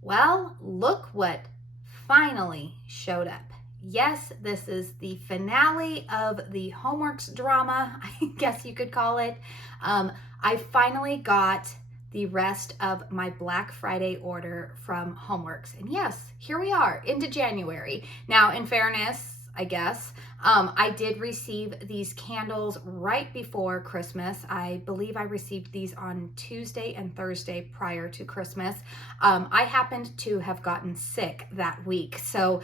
Well, look what finally showed up. Yes, this is the finale of the Homeworx drama, I guess you could call it. I finally got the rest of my Black Friday order from Homeworx. And yes, here we are into January. Now, in fairness, I guess, I did receive these candles right before Christmas. I believe I received these on Tuesday and Thursday prior to Christmas. I happened to have gotten sick that week. So,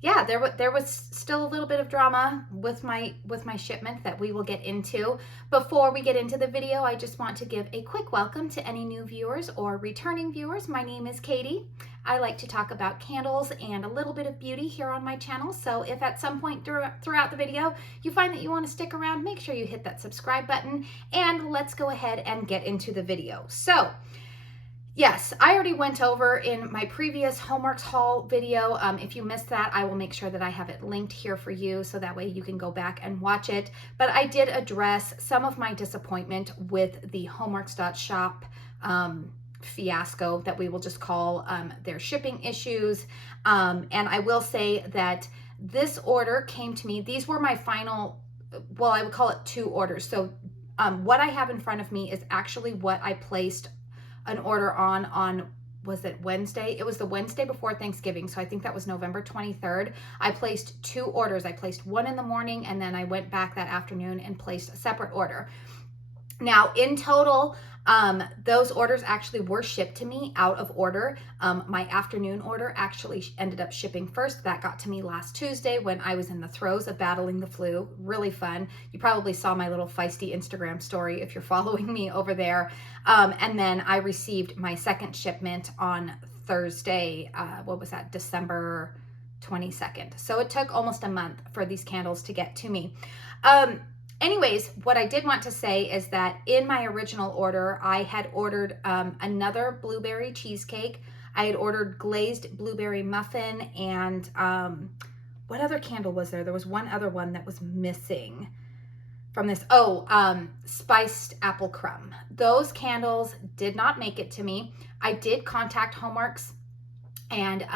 yeah, there was still a little bit of drama with my shipment that we will get into. Before we get into the video, I just want to give a quick welcome to any new viewers or returning viewers. My name is Katie. I like to talk about candles and a little bit of beauty here on my channel. So if at some point throughout the video you find that you want to stick around, make sure you hit that subscribe button, and let's go ahead and get into the video. So yes, I already went over in my previous Homeworx haul video. If you missed that, I will make sure that I have it linked here for you so that way you can go back and watch it. But I did address some of my disappointment with the Homeworx.shop fiasco that we will just call their shipping issues. And I will say that this order came to me. These were my final, well, I would call it 2 orders. So what I have in front of me is actually what I placed an order on, was it Wednesday? It was the Wednesday before Thanksgiving. So I think that was November 23rd. I placed 2 orders. I placed one in the morning, and then I went back that afternoon and placed a separate order. Now, in total, those orders actually were shipped to me out of order. My afternoon order actually ended up shipping first. That got to me last Tuesday when I was in the throes of battling the flu. Really fun. You probably saw my little feisty Instagram story if you're following me over there. And then I received my second shipment on Thursday. What was that? December 22nd. So it took almost a month for these candles to get to me. Anyways, what I did want to say is that in my original order, I had ordered another blueberry cheesecake. I had ordered glazed blueberry muffin, and what other candle was there? There was one other one that was missing from this. Spiced apple crumb. Those candles did not make it to me. I did contact Homeworx, and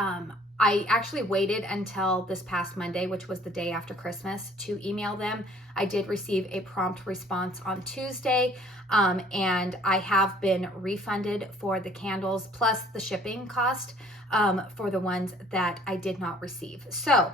I actually waited until this past Monday, which was the day after Christmas, to email them. I did receive a prompt response on Tuesday, and I have been refunded for the candles plus the shipping cost for the ones that I did not receive. So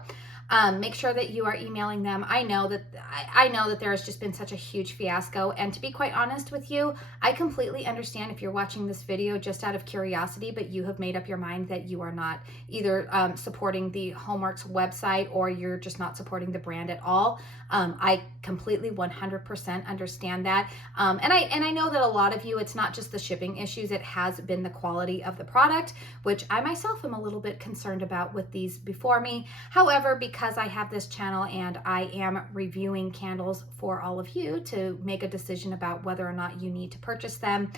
make sure that you are emailing them. I know that there has just been such a huge fiasco, and to be quite honest with you, I completely understand if you're watching this video just out of curiosity, but you have made up your mind that you are not either supporting the Homeworx website, or you're just not supporting the brand at all. I completely 100% understand that. And I know that a lot of you, it's not just the shipping issues, it has been the quality of the product, which I myself am a little bit concerned about with these before me. However, because I have this channel and I am reviewing candles for all of you to make a decision about whether or not you need to purchase them,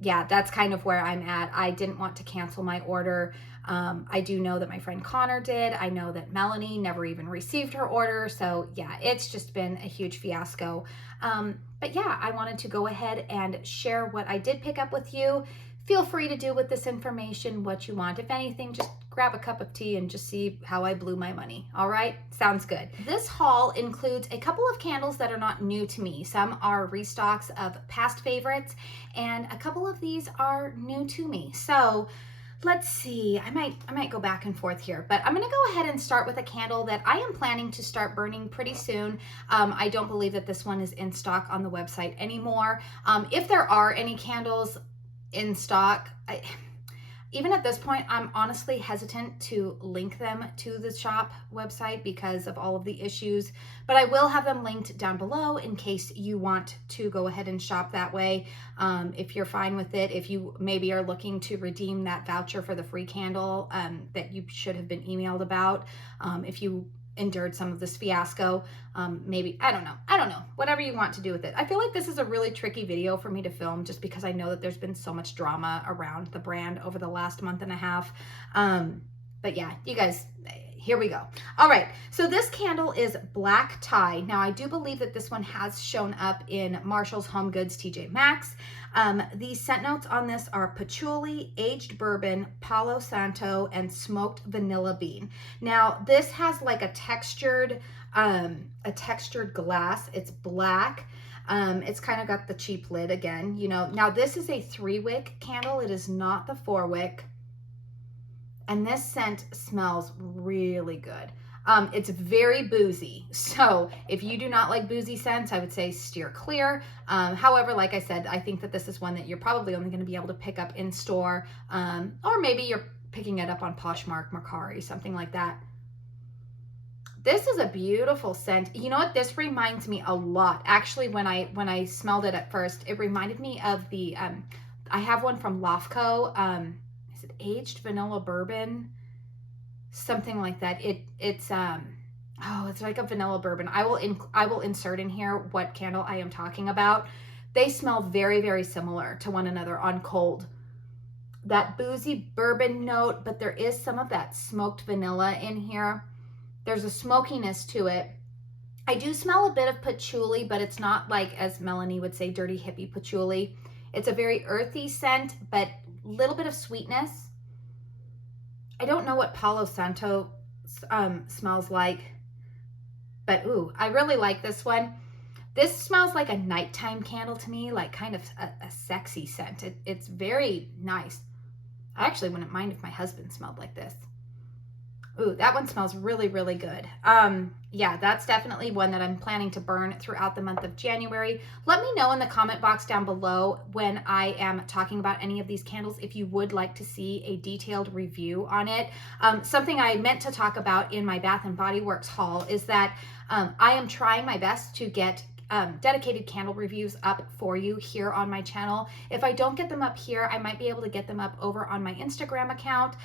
yeah, that's kind of where I'm at. I didn't want to cancel my order. I do know that my friend Connor did. I know that Melanie never even received her order. So yeah, it's just been a huge fiasco. But yeah, I wanted to go ahead and share what I did pick up with you. Feel free to do with this information what you want. If anything, just grab a cup of tea and just see how I blew my money. All right, sounds good. This haul includes a couple of candles that are not new to me. Some are restocks of past favorites, and a couple of these are new to me. So let's see, I might go back and forth here, but I'm gonna go ahead and start with a candle that I am planning to start burning pretty soon. I don't believe that this one is in stock on the website anymore. If there are any candles in stock, even at this point, I'm honestly hesitant to link them to the shop website because of all of the issues, but I will have them linked down below in case you want to go ahead and shop that way. If you're fine with it, if you maybe are looking to redeem that voucher for the free candle that you should have been emailed about, if you endured some of this fiasco, maybe, I don't know, whatever you want to do with it. I feel like this is a really tricky video for me to film just because I know that there's been so much drama around the brand over the last month and a half. But yeah, you guys, here we go. All right, so this candle is Black Tie. Now, I do believe that this one has shown up in Marshall's, Home Goods, TJ Maxx. The scent notes on this are patchouli, aged bourbon, Palo Santo, and smoked vanilla bean. Now, this has like a textured glass. It's black. It's kind of got the cheap lid again, you know. Now, this is a 3-wick candle. It is not the 4-wick. And this scent smells really good. It's very boozy. So if you do not like boozy scents, I would say steer clear. However, like I said, I think that this is one that you're probably only going to be able to pick up in store. Or maybe you're picking it up on Poshmark, Mercari, something like that. This is a beautiful scent. You know what? This reminds me a lot. Actually, when I smelled it at first, it reminded me of the, I have one from Lofco, is it aged vanilla bourbon? Something like that. It's like a vanilla bourbon. I will insert in here what candle I am talking about. They smell very, very similar to one another on cold. That boozy bourbon note, but there is some of that smoked vanilla in here. There's a smokiness to it. I do smell a bit of patchouli, but it's not like, as Melanie would say, dirty hippie patchouli. It's a very earthy scent, but a little bit of sweetness. I don't know what Palo Santo smells like, but ooh, I really like this one. This smells like a nighttime candle to me, like kind of a sexy scent. It's very nice. I actually wouldn't mind if my husband smelled like this. Ooh, that one smells really, really good. Yeah, that's definitely one that I'm planning to burn throughout the month of January. Let me know in the comment box down below when I am talking about any of these candles if you would like to see a detailed review on it. Something I meant to talk about in my Bath & Body Works haul is that I am trying my best to get dedicated candle reviews up for you here on my channel. If I don't get them up here, I might be able to get them up over on my Instagram account.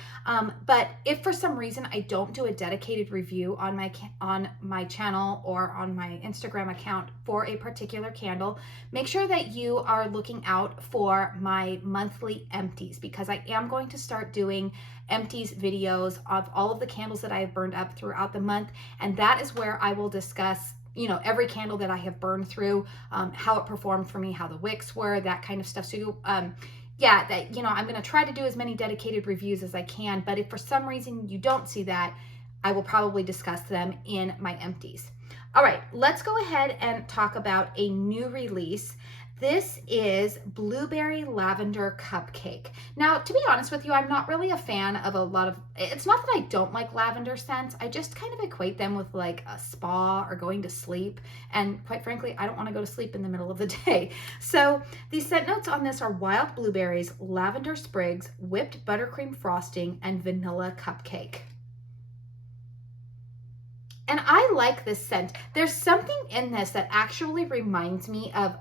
But if for some reason I don't do a dedicated review on my channel or on my Instagram account for a particular candle, make sure that you are looking out for my monthly empties, because I am going to start doing empties videos of all of the candles that I have burned up throughout the month. And that is where I will discuss, you know, every candle that I have burned through, how it performed for me, how the wicks were, that kind of stuff. So yeah, that, you know, I'm going to try to do as many dedicated reviews as I can, but if for some reason you don't see that, I will probably discuss them in my empties. All right, let's go ahead and talk about a new release. This is Blueberry Lavender Cupcake. Now, to be honest with you, I'm not really a fan of a lot of, it's not that I don't like lavender scents. I just kind of equate them with like a spa or going to sleep. And quite frankly, I don't want to go to sleep in the middle of the day. So the scent notes on this are wild blueberries, lavender sprigs, whipped buttercream frosting, and vanilla cupcake. And I like this scent. There's something in this that actually reminds me of,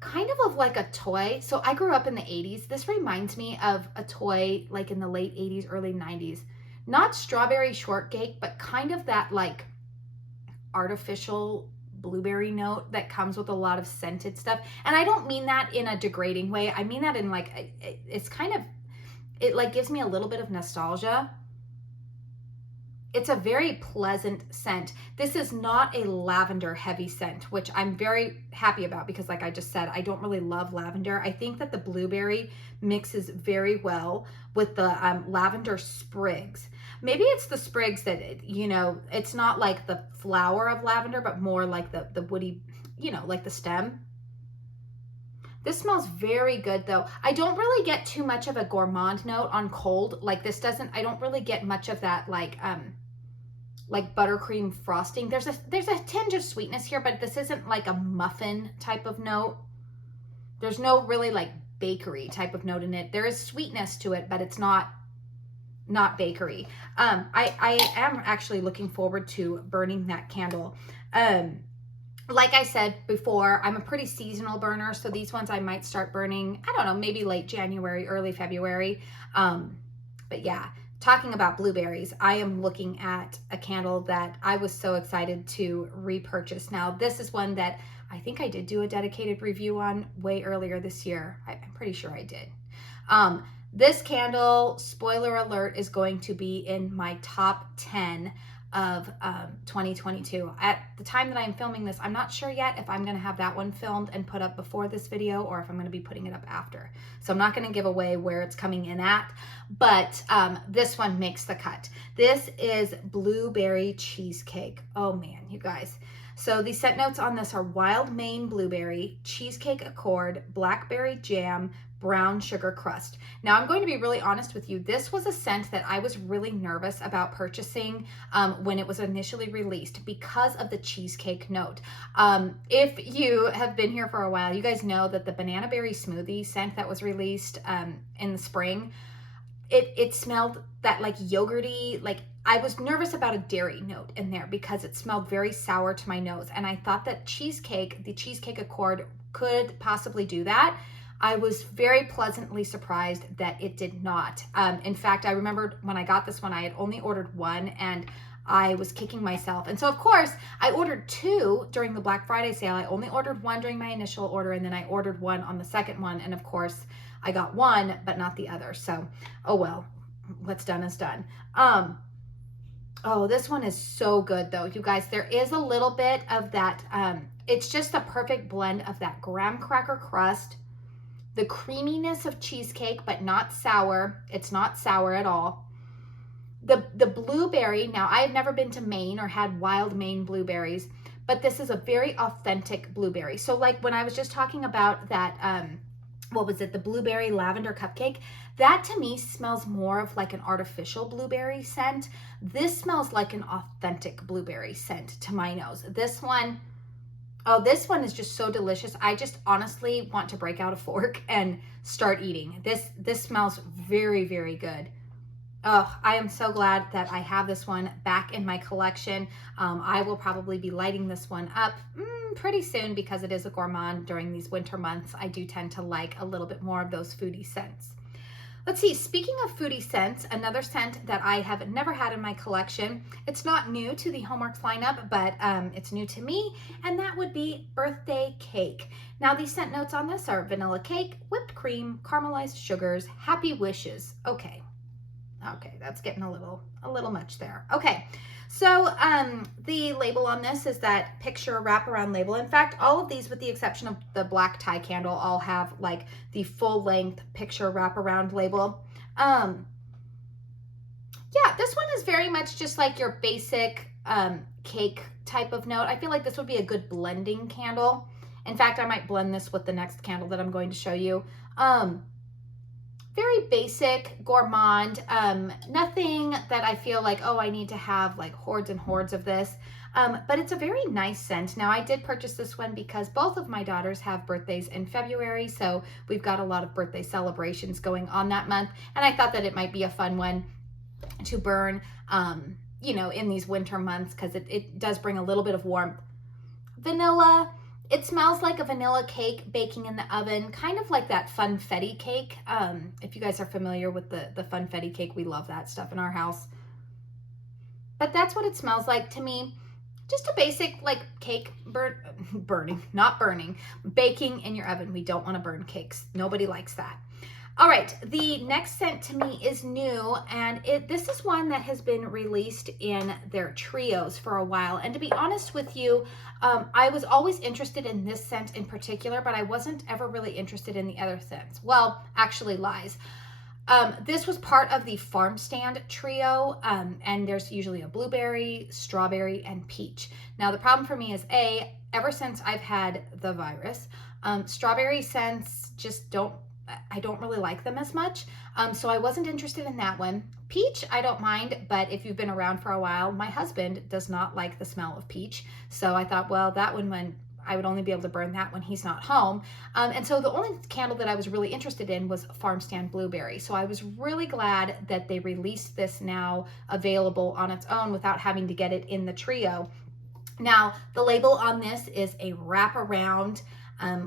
kind of like a toy. So I grew up in the 80s. This reminds me of a toy like in the late 80s, early 90s. Not strawberry shortcake, but kind of that like artificial blueberry note that comes with a lot of scented stuff. And I don't mean that in a degrading way. I mean that in like, it's kind of, it like gives me a little bit of nostalgia. It's a very pleasant scent. This is not a lavender heavy scent, which I'm very happy about because like I just said, I don't really love lavender. I think that the blueberry mixes very well with the lavender sprigs. Maybe it's the sprigs that, you know, it's not like the flower of lavender, but more like the woody, you know, like the stem. This smells very good though. I don't really get too much of a gourmand note on cold. Like this doesn't, I don't really get much of that like buttercream frosting. There's a tinge of sweetness here, but this isn't like a muffin type of note. There's no really like bakery type of note in it. There is sweetness to it, but it's not bakery. I am actually looking forward to burning that candle. Like I said before, I'm a pretty seasonal burner, so these ones I might start burning, I don't know, maybe late January, early February. But yeah, talking about blueberries, I am looking at a candle that I was so excited to repurchase. Now, this is one that I think I did do a dedicated review on way earlier this year. I'm pretty sure I did. This candle, spoiler alert, is going to be in my top 10 of 2022. At the time that I'm filming this, I'm not sure yet if I'm going to have that one filmed and put up before this video or if I'm going to be putting it up after. So I'm not going to give away where it's coming in at, but this one makes the cut. This is Blueberry Cheesecake. Oh man, you guys. So the scent notes on this are wild Maine blueberry, cheesecake accord, blackberry jam, brown sugar crust. Now I'm going to be really honest with you. This was a scent that I was really nervous about purchasing when it was initially released because of the cheesecake note. If you have been here for a while, you guys know that the banana berry smoothie scent that was released in the spring, it smelled that like yogurty, like I was nervous about a dairy note in there because it smelled very sour to my nose. And I thought that cheesecake, the cheesecake accord, could possibly do that. I was very pleasantly surprised that it did not. In fact, I remembered when I got this one, I had only ordered one and I was kicking myself. And so of course I ordered two during the Black Friday sale. I only ordered one during my initial order and then I ordered one on the second one. And of course I got one, but not the other. So, oh well, what's done is done. Oh, this one is so good though. You guys, there is a little bit of that. It's just the perfect blend of that graham cracker crust, the creaminess of cheesecake, but not sour. It's not sour at all. The blueberry, now I have never been to Maine or had wild Maine blueberries, but this is a very authentic blueberry. So like when I was just talking about that, what was it? The blueberry lavender cupcake. That to me smells more of like an artificial blueberry scent. This smells like an authentic blueberry scent to my nose. This one, oh, this one is just so delicious. I just honestly want to break out a fork and start eating. This smells very, very good. Oh, I am so glad that I have this one back in my collection. I will probably be lighting this one up pretty soon because it is a gourmand during these winter months. I do tend to like a little bit more of those foodie scents. Let's see, speaking of foodie scents, another scent that I have never had in my collection, it's not new to the Homeworx lineup, but it's new to me, and that would be birthday cake. Now, the scent notes on this are vanilla cake, whipped cream, caramelized sugars, happy wishes. Okay, that's getting a little much there. Okay, so the label on this is that picture wraparound label. In fact, all of these, with the exception of the black tie candle, all have like the full length picture wraparound label. Yeah, this one is very much just like your basic cake type of note. I feel like this would be a good blending candle. In fact, I might blend this with the next candle that I'm going to show you. Very basic, gourmand, nothing that I feel like, oh, I need to have like hordes and hordes of this, but it's a very nice scent. Now, I did purchase this one because both of my daughters have birthdays in February, so we've got a lot of birthday celebrations going on that month, and I thought that it might be a fun one to burn, you know, in these winter months because it does bring a little bit of warmth. Vanilla. It smells like a vanilla cake baking in the oven, kind of like that funfetti cake. If you guys are familiar with the funfetti cake, we love that stuff in our house. But that's what it smells like to me. Just a basic like cake not burning, baking in your oven. We don't want to burn cakes. Nobody likes that. All right, the next scent to me is new, and this is one that has been released in their trios for a while. And to be honest with you, I was always interested in this scent in particular, but I wasn't ever really interested in the other scents. Well, actually lies. This was part of the Farmstand trio, and there's usually a blueberry, strawberry, and peach. Now, the problem for me is ever since I've had the virus, strawberry scents just I don't really like them as much. So I wasn't interested in that one. Peach, I don't mind, but if you've been around for a while, my husband does not like the smell of peach. So I thought, well, that one, when I would only be able to burn that when he's not home. And so the only candle that I was really interested in was Farmstand Blueberry. So I was really glad that they released this now available on its own without having to get it in the trio. Now, the label on this is a wraparound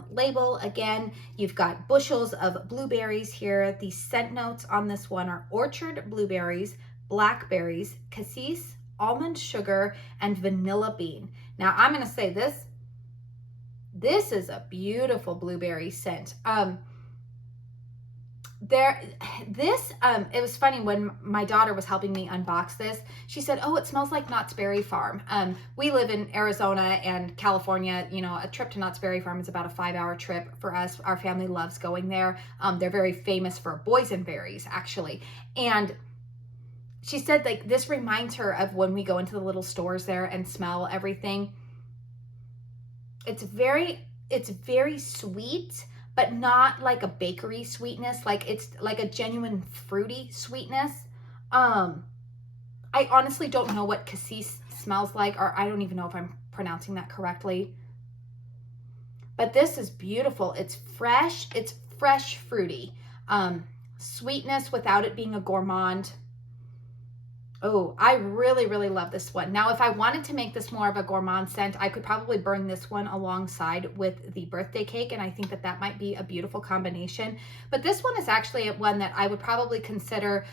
label. Again, you've got bushels of blueberries here. The scent notes on this one are orchard blueberries, blackberries, cassis, almond sugar, and vanilla bean. Now, I'm going to say this is a beautiful blueberry scent. It was funny when my daughter was helping me unbox this. She said, oh, it smells like Knott's Berry Farm. We live in Arizona and California. You know, a trip to Knott's Berry Farm is about a 5-hour trip for us. Our family loves going there. They're very famous for boysenberries, actually. And she said, like, this reminds her of when we go into the little stores there and smell everything. It's very sweet, but not like a bakery sweetness. Like, it's like a genuine fruity sweetness. I honestly don't know what cassis smells like, or I don't even know if I'm pronouncing that correctly. But this is beautiful. It's fresh fruity. Sweetness without it being a gourmand. Oh, I really, really love this one. Now, if I wanted to make this more of a gourmand scent, I could probably burn this one alongside with the birthday cake, and I think that that might be a beautiful combination. But this one is actually one that I would probably consider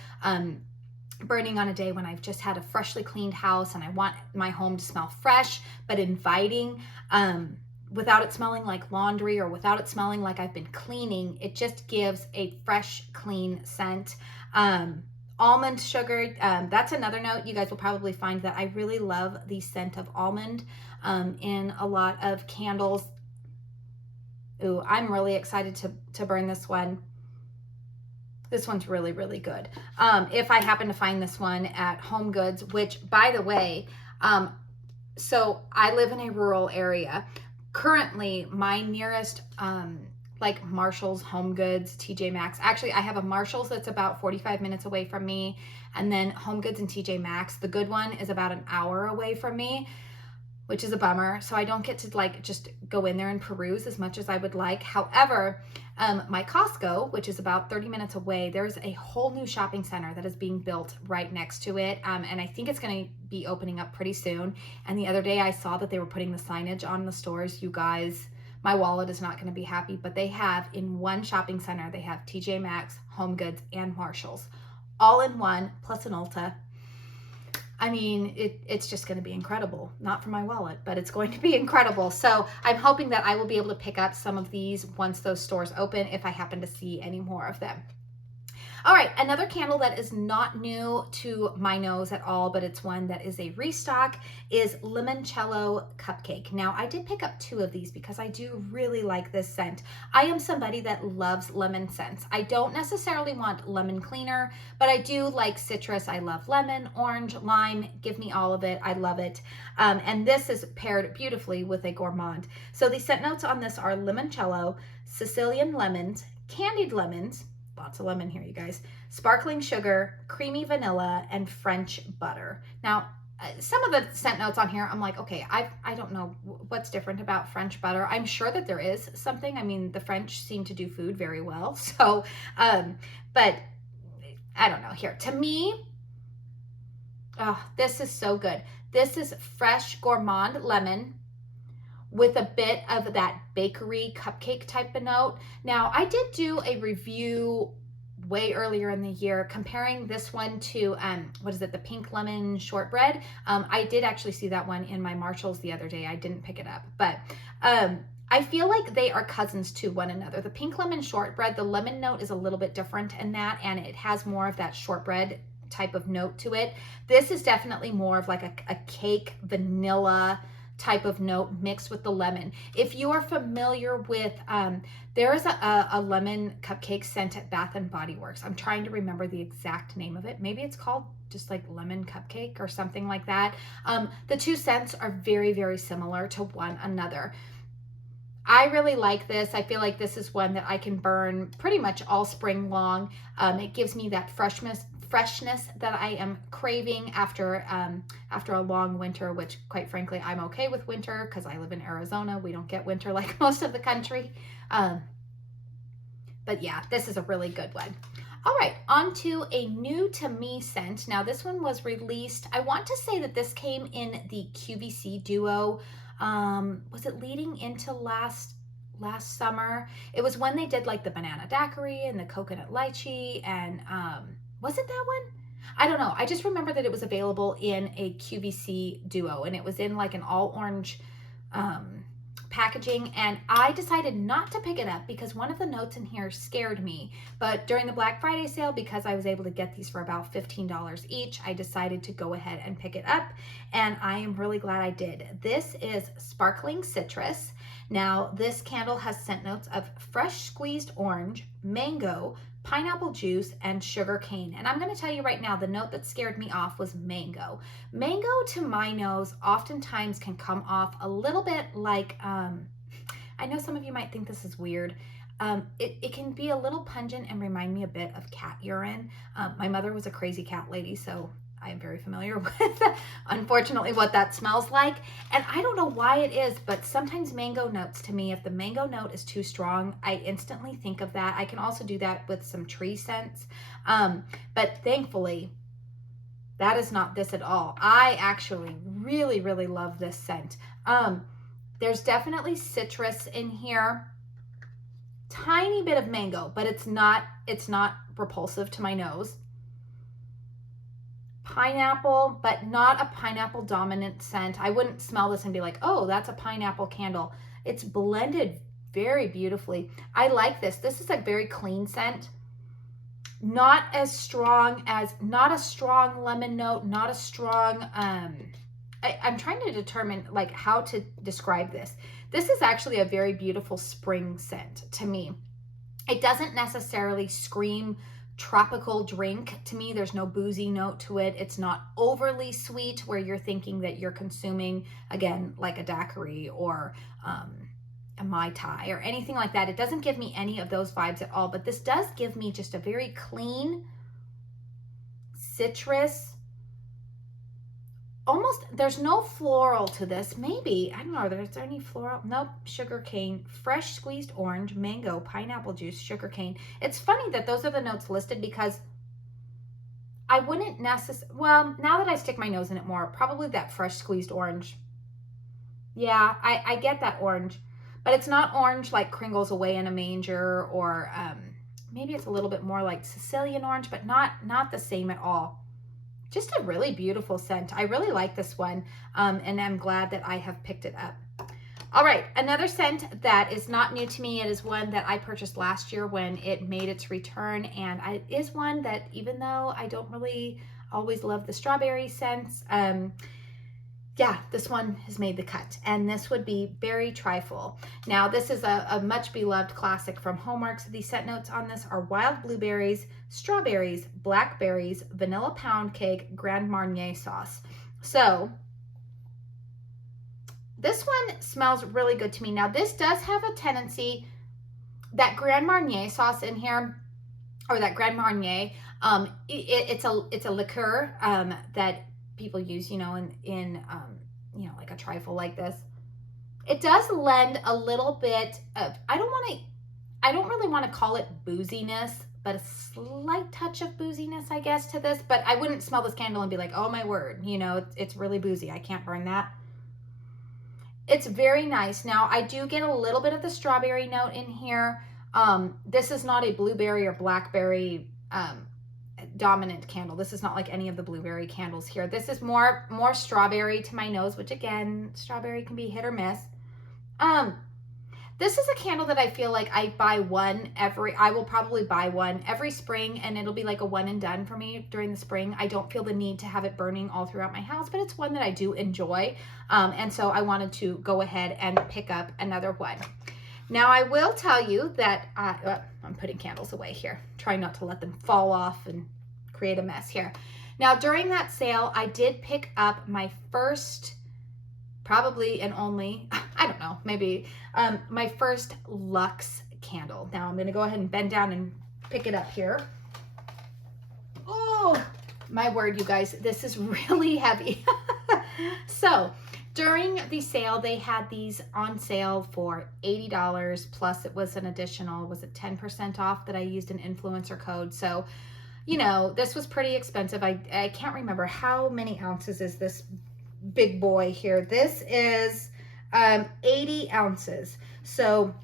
burning on a day when I've just had a freshly cleaned house and I want my home to smell fresh but inviting, without it smelling like laundry or without it smelling like I've been cleaning. It just gives a fresh, clean scent. Almond sugar, that's another note. You guys will probably find that I really love the scent of almond in a lot of candles. Ooh, I'm really excited to burn this one. This one's really, really good. If I happen to find this one at Home Goods, which, by the way, so I live in a rural area. Currently, my nearest like Marshall's, Home Goods, TJ Maxx. Actually, I have a Marshall's that's about 45 minutes away from me, and then Home Goods and TJ Maxx. The good one is about an hour away from me, which is a bummer. So I don't get to like just go in there and peruse as much as I would like. However, my Costco, which is about 30 minutes away, there's a whole new shopping center that is being built right next to it. And I think it's going to be opening up pretty soon. And the other day I saw that they were putting the signage on the stores. You guys, my wallet is not going to be happy, but they have in one shopping center, they have TJ Maxx, Home Goods, and Marshalls all in one, plus an Ulta. I mean, it's just going to be incredible. Not for my wallet, but it's going to be incredible. So I'm hoping that I will be able to pick up some of these once those stores open, if I happen to see any more of them. All right, another candle that is not new to my nose at all, but it's one that is a restock, is Limoncello Cupcake. Now, I did pick up 2 of these because I do really like this scent. I am somebody that loves lemon scents. I don't necessarily want lemon cleaner, but I do like citrus. I love lemon, orange, lime. Give me all of it. I love it. And this is paired beautifully with a gourmand. So the scent notes on this are limoncello, Sicilian lemons, candied lemons, lots of lemon here, you guys, sparkling sugar, creamy vanilla, and French butter. Now, some of the scent notes on here, I'm like, okay, I don't know what's different about French butter. I'm sure that there is something. I mean, the French seem to do food very well. So, but I don't know here. To me, oh, this is so good. This is fresh gourmand lemon with a bit of that bakery cupcake type of note. Now, I did do a review way earlier in the year comparing this one to, what is it, the pink lemon shortbread. I did actually see that one in my Marshalls the other day. I didn't pick it up, but I feel like they are cousins to one another. The pink lemon shortbread, the lemon note is a little bit different in that, and it has more of that shortbread type of note to it. This is definitely more of like a cake vanilla type of note mixed with the lemon. If you are familiar with, there is a lemon cupcake scent at Bath and Body Works. I'm trying to remember the exact name of it. Maybe it's called just like lemon cupcake or something like that. The 2 scents are very, very similar to one another. I really like this. I feel like this is one that I can burn pretty much all spring long. It gives me that freshness that I am craving after a long winter, which quite frankly, I'm okay with winter because I live in Arizona. We don't get winter like most of the country. But yeah, this is a really good one. All right, on to a new to me scent. Now this one was released, I want to say that this came in the QVC duo. Was it leading into last summer? It was when they did like the banana daiquiri and the coconut lychee, and was it that one? I don't know. I just remember that it was available in a QVC duo, and it was in like an all orange packaging, and I decided not to pick it up because one of the notes in here scared me. But during the Black Friday sale, because I was able to get these for about $15 each, I decided to go ahead and pick it up, and I am really glad I did. This is Sparkling Citrus. Now, this candle has scent notes of fresh squeezed orange, mango, pineapple juice, and sugar cane. And I'm going to tell you right now, the note that scared me off was mango. Mango to my nose oftentimes can come off a little bit like, I know some of you might think this is weird. It can be a little pungent and remind me a bit of cat urine. My mother was a crazy cat lady, so I am very familiar with, unfortunately, what that smells like. And I don't know why it is, but sometimes mango notes to me, if the mango note is too strong, I instantly think of that. I can also do that with some tree scents. But thankfully, that is not this at all. I actually really, really love this scent. There's definitely citrus in here. Tiny bit of mango, but it's not repulsive to my nose. Pineapple, but not a pineapple dominant scent. I wouldn't smell this and be like, oh, that's a pineapple candle. It's blended very beautifully. I like this. This is a very clean scent. Not a strong lemon note, not a strong, I'm trying to determine like how to describe this. This is actually a very beautiful spring scent to me. It doesn't necessarily scream tropical drink to me. There's no boozy note to it. It's not overly sweet where you're thinking that you're consuming, again, like a daiquiri or a Mai Tai or anything like that. It doesn't give me any of those vibes at all, but this does give me just a very clean citrus. Almost, there's no floral to this. Maybe, I don't know, is there any floral? Nope, sugar cane, fresh squeezed orange, mango, pineapple juice, sugar cane. It's funny that those are the notes listed because I wouldn't necessarily, well, now that I stick my nose in it more, probably that fresh squeezed orange. Yeah, I get that orange, but it's not orange like Kringle's Away in a Manger, or maybe it's a little bit more like Sicilian orange, but not the same at all. Just a really beautiful scent. I really like this one, and I'm glad that I have picked it up. All right, another scent that is not new to me. It is one that I purchased last year when it made its return, and it is one that, even though I don't really always love the strawberry scents, yeah, this one has made the cut, and this would be Berry Trifle. Now, this is a much beloved classic from Homeworx. The scent notes on this are wild blueberries, strawberries, blackberries, vanilla pound cake, Grand Marnier sauce. So this one smells really good to me. Now, this does have a tendency, that Grand Marnier sauce in here, or that Grand Marnier, it's a liqueur that people use, you know, in like a trifle like this. It does lend a little bit of, I don't really want to call it booziness, but a slight touch of booziness, I guess, to this. But I wouldn't smell this candle and be like, oh my word, you know, it's really boozy. I can't burn that. It's very nice. Now, I do get a little bit of the strawberry note in here. This is not a blueberry or blackberry dominant candle. This is not like any of the blueberry candles here. This is more strawberry to my nose, which, again, strawberry can be hit or miss. This is a candle that I feel like I will probably buy one every spring, and it'll be like a one and done for me during the spring. I don't feel the need to have it burning all throughout my house, but it's one that I do enjoy. And so I wanted to go ahead and pick up another one. Now, I will tell you that I'm putting candles away here, trying not to let them fall off and create a mess here. Now, during that sale, I did pick up my first, probably and only, I don't know, maybe my first Luxe candle. Now, I'm going to go ahead and bend down and pick it up here. Oh, my word, you guys, this is really heavy. So, during the sale, they had these on sale for $80, plus it was an additional, was it 10% off that I used an influencer code? So, you know, this was pretty expensive. I can't remember how many ounces is this big boy here. This is 80 ounces. So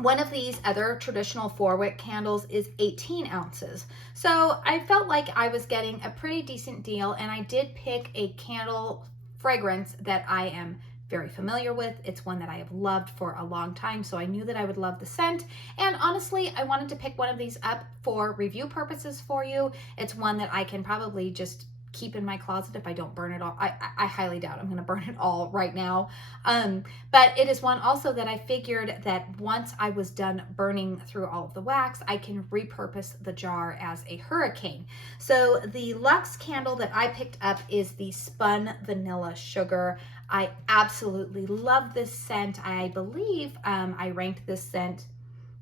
one of these other traditional 4-wick candles is 18 ounces. So I felt like I was getting a pretty decent deal, and I did pick a candle fragrance that I am very familiar with. It's one that I have loved for a long time, so I knew that I would love the scent. And honestly, I wanted to pick one of these up for review purposes for you. It's one that I can probably just keep in my closet if I don't burn it all. I highly doubt I'm going to burn it all right now. But it is one also that I figured that once I was done burning through all of the wax, I can repurpose the jar as a hurricane. So the Luxe candle that I picked up is the Spun Vanilla Sugar. I absolutely love this scent. I believe I ranked this scent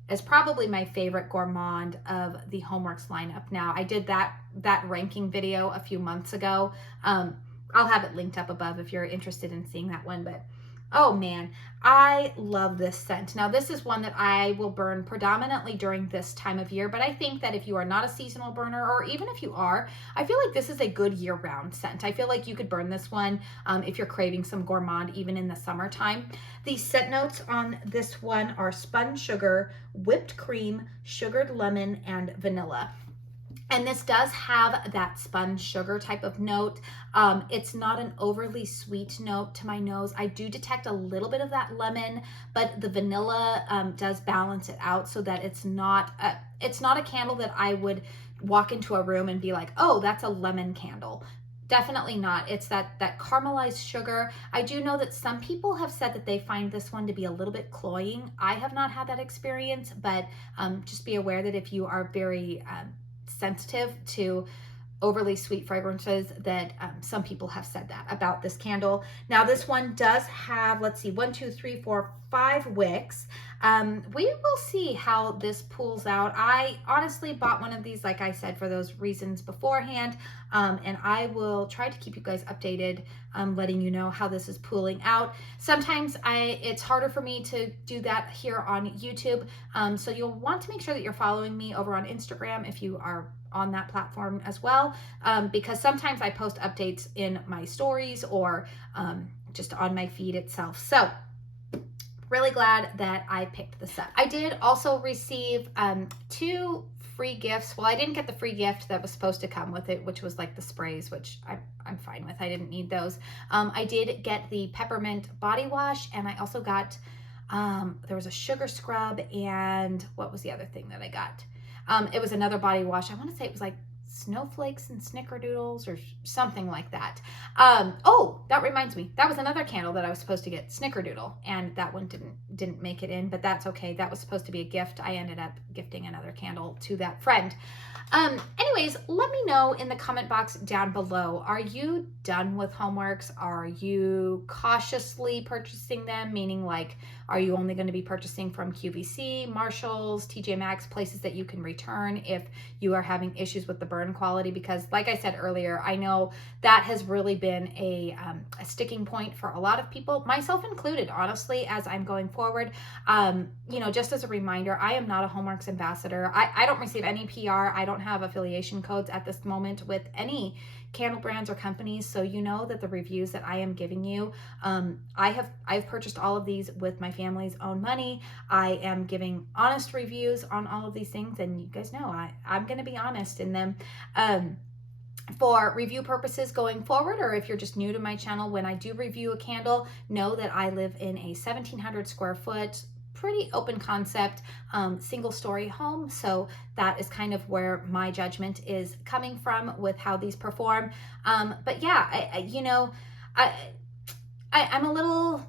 as probably my favorite gourmand of the Homeworx lineup. Now, I did that ranking video a few months ago. I'll have it linked up above if you're interested in seeing that one, but oh man, I love this scent. Now, this is one that I will burn predominantly during this time of year, but I think that if you are not a seasonal burner, or even if you are, I feel like this is a good year-round scent. I feel like you could burn this one if you're craving some gourmand, even in the summertime. The scent notes on this one are spun sugar, whipped cream, sugared lemon, and vanilla. And this does have that spun sugar type of note. It's not an overly sweet note to my nose. I do detect a little bit of that lemon, but the vanilla does balance it out so that it's not a candle that I would walk into a room and be like, oh, that's a lemon candle. Definitely not. It's that caramelized sugar. I do know that some people have said that they find this one to be a little bit cloying. I have not had that experience, but just be aware that if you are very sensitive to overly sweet fragrances, that some people have said that about this candle. Now this one does have, let's see, 1, 2, 3, 4, 5 wicks. We will see how this pulls out. I honestly bought one of these, like I said, for those reasons beforehand, and I will try to keep you guys updated, letting you know how this is pulling out. Sometimes it's harder for me to do that here on YouTube, so you'll want to make sure that you're following me over on Instagram if you are on that platform as well, because sometimes I post updates in my stories or just on my feed itself. So really glad that I picked this up. I did also receive 2 free gifts. Well, I didn't get the free gift that was supposed to come with it, which was like the sprays, which I'm fine with. I didn't need those. I did get the peppermint body wash, and I also got, there was a sugar scrub, and what was the other thing that I got? It was another body wash. I want to say it was like snowflakes and snickerdoodles or something like that. Oh, that reminds me. That was another candle that I was supposed to get, snickerdoodle, and that one didn't make it in, but that's okay. That was supposed to be a gift. I ended up gifting another candle to that friend. Anyways, let me know in the comment box down below. Are you done with Homeworx? Are you cautiously purchasing them? Meaning, like, are you only going to be purchasing from QVC, Marshalls, TJ Maxx, places that you can return if you are having issues with the burn quality? Because like I said earlier, I know that has really been a sticking point for a lot of people, myself included, honestly, as I'm going forward. You know, just as a reminder, I am not a Homeworx ambassador. I don't receive any PR. I don't have affiliation codes at this moment with any candle brands or companies, so you know that the reviews that I am giving you, I've purchased all of these with my family's own money. I am giving honest reviews on all of these things, and you guys know I'm going to be honest in them. For review purposes going forward, or if you're just new to my channel, when I do review a candle, know that I live in a 1,700 square foot pretty open concept single story home, so that is kind of where my judgment is coming from with how these perform. But yeah, you know, I'm a little,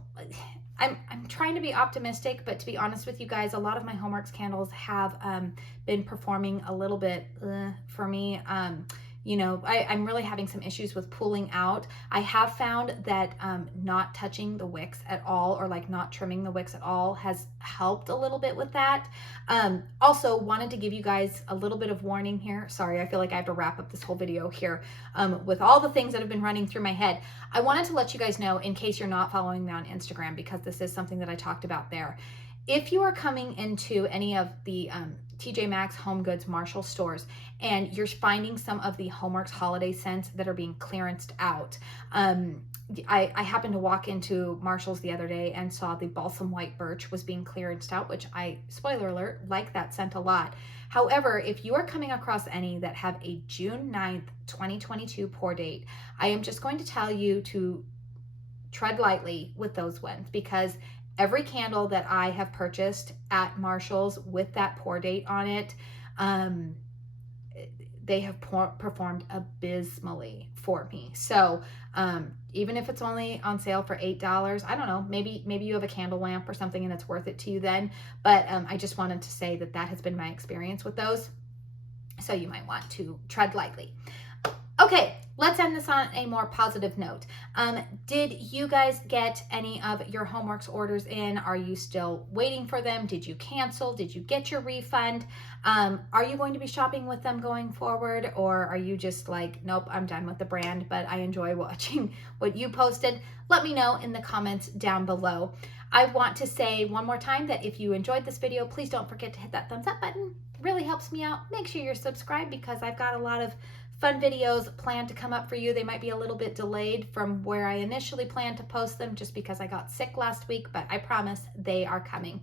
I'm trying to be optimistic, but to be honest with you guys, a lot of my Homeworx candles have been performing a little bit for me. You know, I'm really having some issues with pulling out. I have found that not touching the wicks at all, or like not trimming the wicks at all, has helped a little bit with that. Also wanted to give you guys a little bit of warning here. Sorry, I feel like I have to wrap up this whole video here with all the things that have been running through my head. I wanted to let you guys know, in case you're not following me on Instagram, because this is something that I talked about there. If you are coming into any of the TJ Maxx, Home Goods, Marshall stores, and you're finding some of the Homeworx holiday scents that are being clearanced out, I happened to walk into Marshall's the other day and saw the Balsam White Birch was being clearanced out, which I, spoiler alert, like that scent a lot. However, if you are coming across any that have a June 9th, 2022 pour date, I am just going to tell you to tread lightly with those ones, because every candle that I have purchased at Marshall's with that pour date on it, they have performed abysmally for me. So even if it's only on sale for $8, I don't know, maybe you have a candle lamp or something and it's worth it to you then. But I just wanted to say that that has been my experience with those. So you might want to tread lightly. Okay, let's end this on a more positive note. Did you guys get any of your Homeworx orders in? Are you still waiting for them? Did you cancel? Did you get your refund? Are you going to be shopping with them going forward? Or are you just like, nope, I'm done with the brand, but I enjoy watching what you posted? Let me know in the comments down below. I want to say one more time that if you enjoyed this video, please don't forget to hit that thumbs up button. It really helps me out. Make sure you're subscribed, because I've got a lot of fun videos planned to come up for you. They might be a little bit delayed from where I initially planned to post them, just because I got sick last week, but I promise they are coming.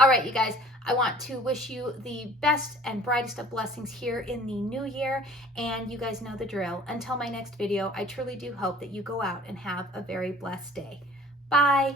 All right, you guys, I want to wish you the best and brightest of blessings here in the new year, and you guys know the drill. Until my next video, I truly do hope that you go out and have a very blessed day. Bye.